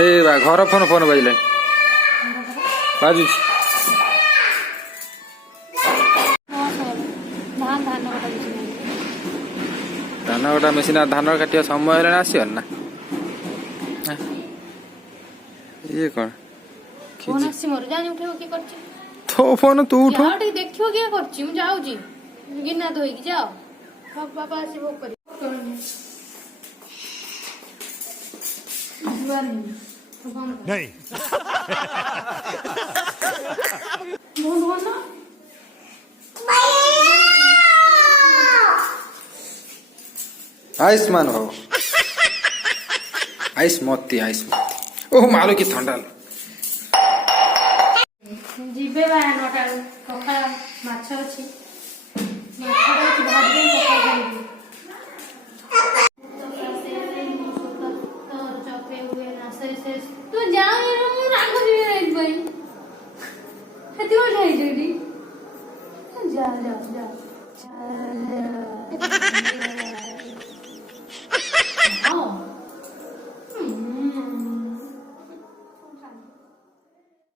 ए बा घर phone phone बाजिला बाजु धान कटा मेसिन धान काटिया समय है आसो ना ये कौन फोन आसी मोर जानी उठेबो की करछि तो फोन तू उठो यार ठीक देखियो के करछि मु जाउजी गिना धोई की जाओ पापा आसी भोग करी नहीं आयुष्मान हो आइस मती ओह मालो की ठंडा जीबे बा नटा कखा माछ अछि माछ अछि भाजी कखा खाइबी तो चपे हुए ना से तू जाओ ये मु राग दिबे रे भाई हेती हो जाई जडी जा